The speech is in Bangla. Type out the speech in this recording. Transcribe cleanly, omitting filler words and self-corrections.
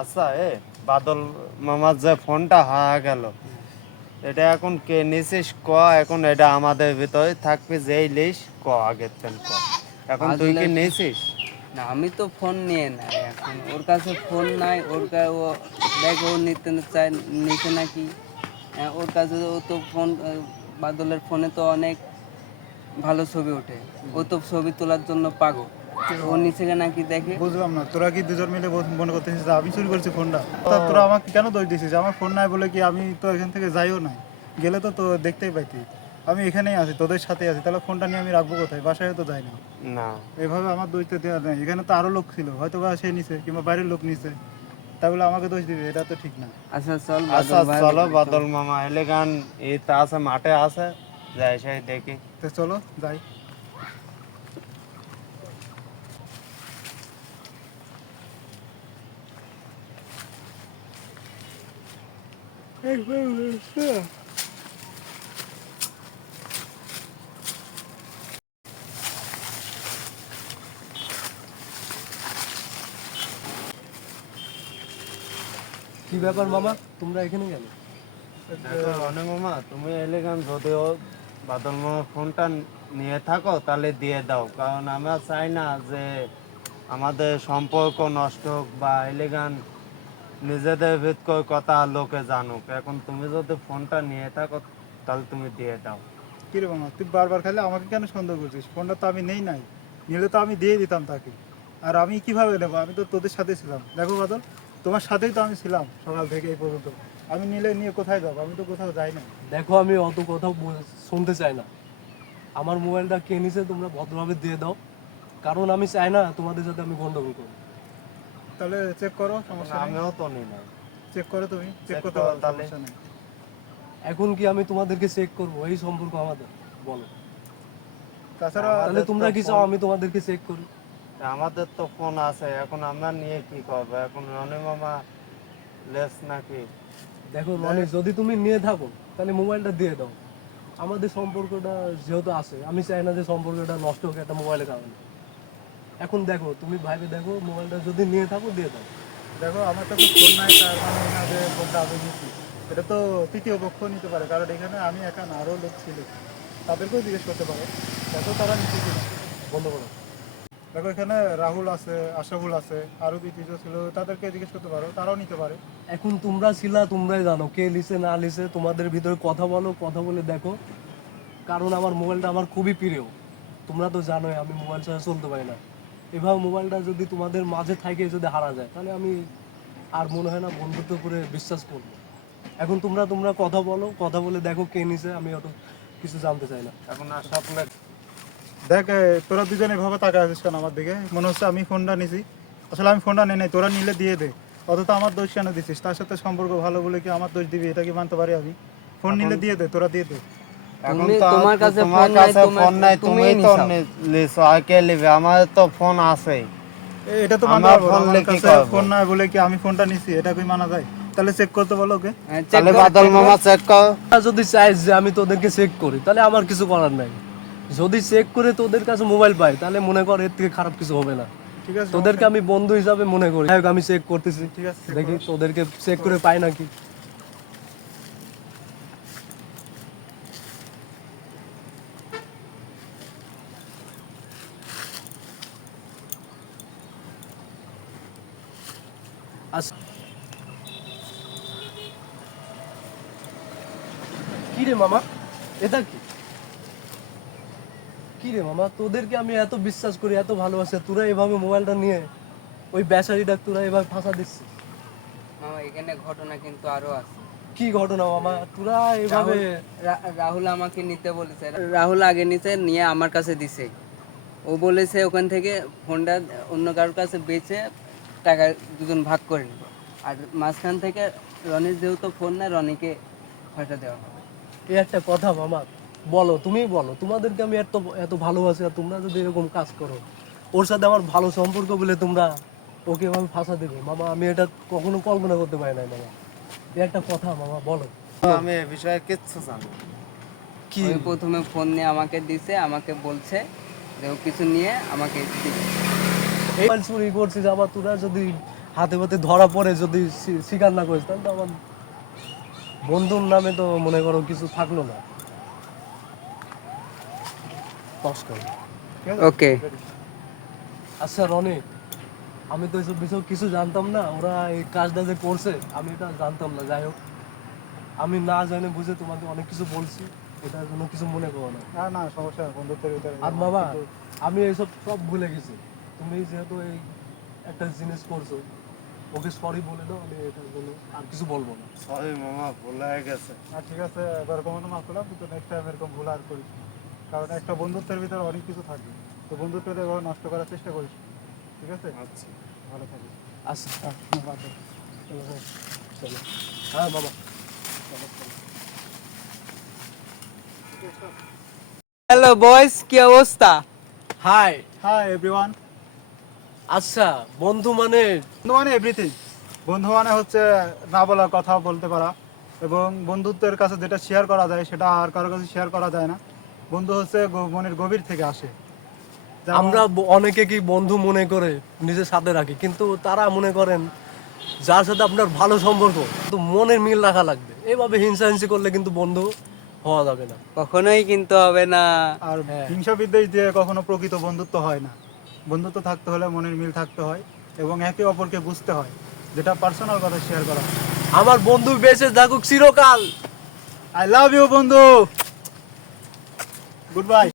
আচ্ছা বাদল মামার যে ফোনটা হারা গেল, এটা এখন কে নিছিস ক? এখন এটা আমাদের ভিতরে থাকবে, যেই লিস ক আগের তেন ক। এখন তুই কি বাদলের নিছিস? না, আমি তো ফোন নিয়ে নাই এখন, ওর কাছে ফোন নাই। ও দেখ, ও নিতে চায়, নিতে নাকি। ওর কাছে ও তো ফোন, বাদলের ফোনে তো অনেক ভালো ছবি ওঠে, ও তো ছবি তোলার জন্য পাগল। ও নিচে নাকি দেখে। বুঝলাম না, তোরা কি দুজন মিলে মনে করতেছিস যে আমি চুরি করছি ফোনটা? তা তোরা আমাকে কেন দোষ দিছিস? আমার ফোন নাই বলে কি আমি তো এখান থেকে যাইও নাই, গেলে তো তো দেখতেই পাইতি আমি এখানেই আছি, তোদের সাথে আছি। তাহলে ফোনটা নিয়ে আমি রাখবো কোথায়? বাসায় তো যাই না। না, এভাবে আমার দোষ দিতে দেওয়া নেই। এখানে তো আরো লোক ছিল, হয়তো বা সে নিছে কিংবা বাইরের লোক নিছে, তাহলে আমাকে দোষ দিবে, এটা তো ঠিক না। আচ্ছা চল আচ্ছা বাদল ভাই, চলো, বাদল মামা এলে গান এই তা আছে, মাঠে আছে, যাই সেই দেখি। তো চলো যাই। কি ব্যাপার মামা, তোমরা এখানে গেলে? দেখো রনি মামা, তুমি এলে গান যদিও বাদল মামার ফোনটা নিয়ে থাকো তাহলে দিয়ে দাও, কারণ আমরা চাই না যে আমাদের সম্পর্ক নষ্ট হোক বা এলিগান নিজেদের ভিতর কথা লোকে জানুক। এখন তুমি যদি ফোনটা নিয়ে থাকো তাহলে তুমি দিয়ে দাও। কিরে মামা, তুই বারবার খালি আমাকে কেন সন্দেহ করছিস? ফোনটা তো আমি নেই নাই, নিলে তো আমি দিয়ে দিতাম তাকে। আর আমি কিভাবে নেবো? আমি তো তোদের সাথে ছিলাম। দেখো বাদল, তোমার সাথেই তো আমি ছিলাম সকাল থেকে এই পর্যন্ত। আমি নিলে নিয়ে কোথায় যাবো? আমি তো কোথাও যাই না। দেখো, আমি অত কথা শুনতে চাই না। আমার মোবাইলটা কে নিছে তোমরা ভদ্রভাবে দিয়ে দাও, কারণ আমি চাই না তোমাদের সাথে আমি গন্ডগোল করি। তাহলে চেক করো, সমস্যা নেই। আমিও তো নিই নাই। চেক করো, তুমি চেক Check করতে করো পারো, তাহলে। সমস্যা নেই। এখন কি আমি তোমাদেরকে চেক করবো? এই সম্পর্ক আমাদের, বলো। তাছাড়া আমাদের তাহলে তোমরা তো কি চাও ফোন- আমি তোমাদেরকে চেক করি? আমাদের তো ফোন আছে, এখন আমরা নিয়ে কি করবো? এখন রনি মামা লেস নাকি? দেখো রনি, যদি তুমি নিয়ে থাকো তাহলে মোবাইলটা দিয়ে দাও। আমাদের সম্পর্কটা যেহেতু আছে, আমি চাই না যে সম্পর্কটা নষ্ট হোক একটা মোবাইলের কারণে। এখন দেখো, তুমি ভাইবে দেখো, মোবাইলটা যদি নিয়ে থাকো দিয়ে দাও। দেখো, আমার কাছে ফোন নাই, তার মানে না যে ফোনটা আমি নিচ্ছি। এটা তো তৃতীয় পক্ষ নিতে পারে, কারণ এখানে আমি একা না, আরও লোক ছিল। তাদেরকেও জিজ্ঞেস করতে পারো, দেখো তারা নিচ্ছে কিনা। বন্ধ করো। দেখো, এখানে রাহুল আছে, আশাফুল আছে, আরও দুই তিনজন ছিল, তাদেরকে জিজ্ঞেস করতে পারো, তারাও নিতে পারে। এখন তোমরা ছিলা, তোমরাই জানো কে লিছে না লিছে। তোমাদের ভিতরে কথা বলো, কথা বলে দেখো, কারণ আমার মোবাইলটা আমার খুবই প্রিয়। তোমরা তো জানোই আমি মোবাইল ছাড়া চলতে পারি না। এভাবে মোবাইলটা যদি তোমাদের মাঝে থাকে যদি হারা যায়, তাহলে আমি আর মনে হয় না বন্ধুত্ব করে বিশ্বাস করবো। এখন তোমরা তোমরা কথা বলো, কথা বলে দেখো কে নিছে। আমি অত কিছু জানতে চাই না। এখন আর সকলে দেখ, তোরা দুজনে এভাবে তাকা আছিস কেন আমার দিকে? মনে হচ্ছে আমি ফোনটা নিছি। আসলে আমি ফোনটা নেই নাই, তোরা নিলে দিয়ে দে। অথচ আমার দোষ কেন দিছিস? তার সাথে সম্পর্ক ভালো বলে কি আমার দোষ দিবি? এটা কি মানতে পারি আমি? ফোন নিলে দিয়ে দে, তোরা দিয়ে দে। এখন তুমি, তো তোমার কাছে তোমার ফোন নাই, কাছে ফোন নাই, তুমি তুমিই তো নিছাও। লিছো, আর কে লিবে? আমার তো ফোন আছেই। এটা তো মানতে আমার পারবো না, ফোন আমার নিয়ে কি কাছে করবো? ফোন নাই বলে কি আমি ফোনটা নিছি? এটা কি মানা যায়? তাহলে চেক করতে বলো ওকে। চেক তাহলে কর, বাদল check কর। মামা চেক কর। তোমরা যদি চাই যে আমি তোদেরকে চেক করি, তাহলে আমার কিছু করার নাই। যদি চেক করে তোদের কাছে মোবাইল পাই, তাহলে মনে কর এর থেকে খারাপ কিছু হবে না। ঠিক আছে, তোদেরকে সমস্যা আমি বন্ধু হিসাবে মনে করি। যাই হোক, আমি চেক করতেছি, নেই। ঠিক আছে, check দেখি করো। তোদেরকে চেক করে পাই নাকি। আচ্ছা, কি রে মামা, এটা কি? কি রে মামা, তোদেরকে আমি এত বিশ্বাস করি, এত ভালোবাসি, তোরা এভাবে মোবাইলটা নিয়ে ওই বেচারিটা তোরা এভাবে ফাঁসা দিচ্ছিস। মামা, এখানে ঘটনা কিন্তু আরো আছে। কি ঘটনা মামা? তোরা এভাবে রাহুল আমাকে নিতে বলেছে। রাহুল আগে নিচে নিয়ে আমার কাছে দিছে। ও বলেছে ওখান থেকে ফোনটা অন্য কারোর কাছে বেচে টাকা দুজন ভাগ করে নেব। আর মাঝখান থেকে রনির যেহেতু ফোন না, রনিকে পয়সা দেওয়া হবে। এই একটা কথা মামা, বলো, তুমি বলো, তোমাদেরকে আমি এত এত ভালোবাসি, আর তোমরা যদি এরকম কাজ করো, ওর সাথে আমার ভালো সম্পর্ক বলে তোমরা ওকে এভাবে ফাঁসা দেবে মামা, আমি এটা কখনো কল্পনা করতে পারি না মামা। এই একটা কথা মামা, বলো। আমি এ বিষয়ে কিচ্ছু জানি না। কি ওই প্রথমে ফোন নিয়ে আমাকে দিছে, আমাকে বলছে যে ও কিছু নিয়ে আমাকে দিবে। এই মোবাইল চুরি করছিস, আবার তোরা যদি হাতে পাতে ধরা পড়ে যদি স্বীকার না করিস তাহলে তো আমার বন্ধুর নামে তো মনে করো কিছু থাকলো না। কষ্ট করে। ঠিক আছে? ওকে। আচ্ছা রনি, আমি তো এসব বিষয় কিছু জানতাম না, ওরা এই কাজটা যে করছে আমি এটা জানতাম না। যাই হোক, আমি না জানে বুঝে তোমাকে অনেক কিছু বলছি, এটার জন্য কিছু মনে করো না। না না, সমস্যা নেই, বন্ধুত্বের ভিতরে আর বাবা, আমি এইসব সব ভুলে গেছি। তুমি যেহেতু এই একটা জিনিস করছো, ওকে সরি বলে দাও, আমি এটার জন্য আর কিছু বলবো না। সরি মামা, ভুল হয়ে গেছে। ঠিক আছে, এবার কোনো মাফ করলাম, কিন্তু নেক্সট টাইম এরকম ভুল আর করিস না। কারণ একটা বন্ধুত্বের ভিতরে অনেক কিছু থাকে, তো বন্ধুত্বটা এভাবে নষ্ট করার চেষ্টা করিস না। ঠিক আছে, আচ্ছা। ভালো থাকিস। আচ্ছা, বাদ দে। চলো। হ্যাঁ বাবা। হ্যালো বয়েস, কি অবস্থা? হাই। Hi everyone. আচ্ছা, বন্ধু মানে বন্ধু মানে এভরিথিং। বন্ধু মানে হচ্ছে না বলা কথা বলতে পারা, এবং বন্ধুত্বের কাছে যেটা শেয়ার করা যায় সেটা আর কারোর কাছে শেয়ার করা যায় না। বন্ধু হচ্ছে মনের গভীর থেকে আসে। যেমন- আমরা অনেকে কি বন্ধু মনে করে নিজের সাথে রাখি, কিন্তু তারা মনে করেন যার সাথে আপনার ভালো সম্পর্ক, কিন্তু মনের মিল রাখা লাগবে। এভাবে হিংসাহিংসি করলে কিন্তু বন্ধু হওয়া যাবে না। কখনোই কিন্তু হবে না। আর হ্যাঁ। হিংসা বিদ্বেষ দিয়ে কখনো প্রকৃত বন্ধুত্ব হয় না। বন্ধুত্ব থাকতে হলে মনের মিল থাকতে হয় এবং একে অপরকে বুঝতে হয়, যেটা পার্সোনাল কথা শেয়ার করা। আমার বন্ধু বেঁচে থাকুক চিরকাল। আই লাভ ইউ বন্ধু। Good bye.